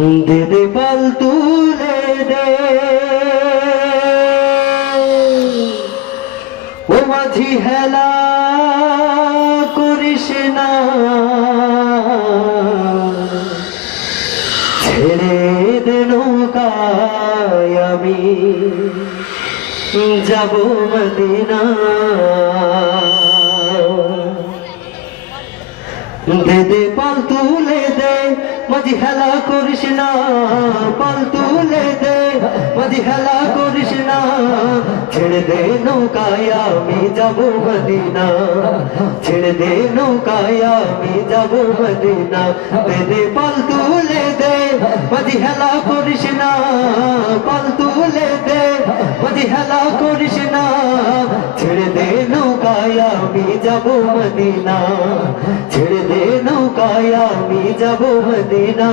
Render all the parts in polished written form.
দে দে পাল তুলে দে ও মাঝি হেলা করিস না ছেড়ে দে নৌকায় আমি যাব মদিনা দে দে পাল তুলে দে মাঝি হেলা করিস না পাল তুলে দে মাঝি হেলা করিস না ছেড়ে দে নৌকায় আমি যাব মদিনা ছেড়ে দে নৌকায় আমি যাব মদিনা দে দে পাল তুলে দে মাঝি হেলা করিস না পাল তুলে দে মাঝি হেলা করিস না ছেড়ে দে নৌকায় আমি যাব মদিনা ছেড়ে দে নৌকায় আমি যাব মদিনা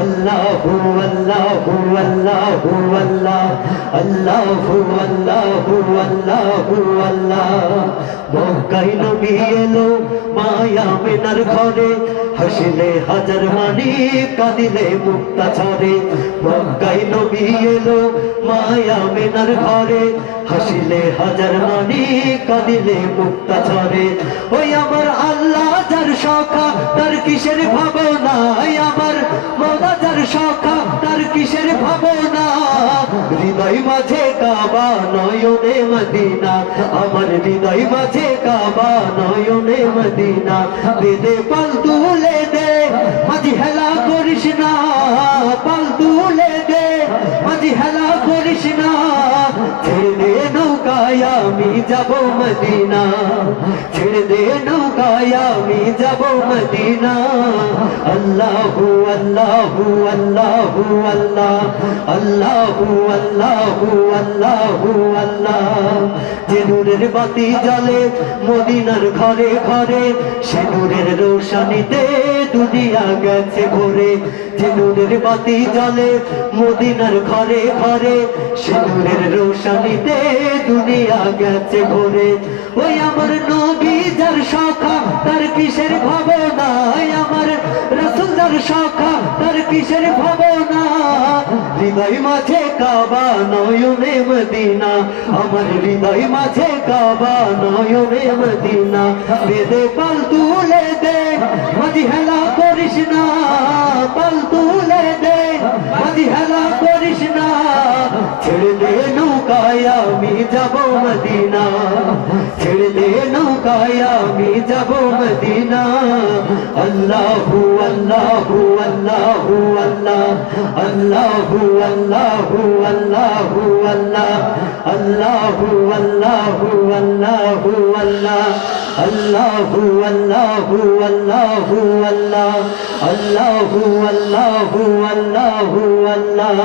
আল্লাহু আল্লাহু আল্লাহু আল্লাহ আল্লাহু আল্লাহু আল্লাহু আল্লাহ মক্কায় নবী এলো মায়া মেনার ঘরে হাসিলে হাজার মানি কাঁদিলে মুক্তা ছড়ে মক্কায় নবী এলো মায়া মেনার ঘরে হাসিলে হাজার মানি কাঁদিলে মুক্তা ছড়ে ওই আমার আল্লাহ যার সখা তার কিসের ভাবনা আমার মৌলা যার সখা তার কিসের ভাবনা হৃদয় মাঝে কাবা নয়নে মদিনা আমার হৃদয় মাঝে কাবা নয়নে মদিনা দে দে পাল তুলে দে মাঝি হেলা করিস না পাল তুলে দে মাঝি হেলা করিস না ছেড়ে দে নৌকায় আমি যাব মদিনা ছেড়ে দে নৌকায় আমি যাব মদিনা আল্লাহু আল্লাহু আল্লাহু আল্লাহ আল্লাহু আল্লাহু আল্লাহু আল্লাহ যে নূরের বাতি জ্বলে মদিনার ঘরে ঘরে সে নূরের রোশনীতে দুনিয়া গেছে ভরে যে নূরের বাতি জ্বলে মদিনার ঘরে ঘরে সে নূরের রোশনীতে দুনিয়া গেছে ভরে ওই আমার নবী যার সখা তার কিসের ভাবনা আমার রাসূল যার সখা তার কিসের ভাবনা হৃদয় মাঝে কাবা নয়নে মদিনা আমার হৃদয় মাঝে কাবা নয়নে মদিনা দে দে পাল তুলে দে মাঝি হেলা করিস না পাল তুলে দে মাঝি হেলা করিস না ছেড়ে দে নৌকায় আমি যাব মদিনা ছেড়ে দে নৌকায় আমি যাব মদিনা আল্লাহু আল্লাহু আল্লাহু আল্লাহ আল্লাহু আল্লাহু আল্লাহু আল্লাহ আল্লাহু আল্লাহু আল্লাহু আল্লাহ আল্লাহু আল্লাহু আল্লাহু আল্লাহ আল্লাহু আল্লাহু আল্লাহু আল্লাহ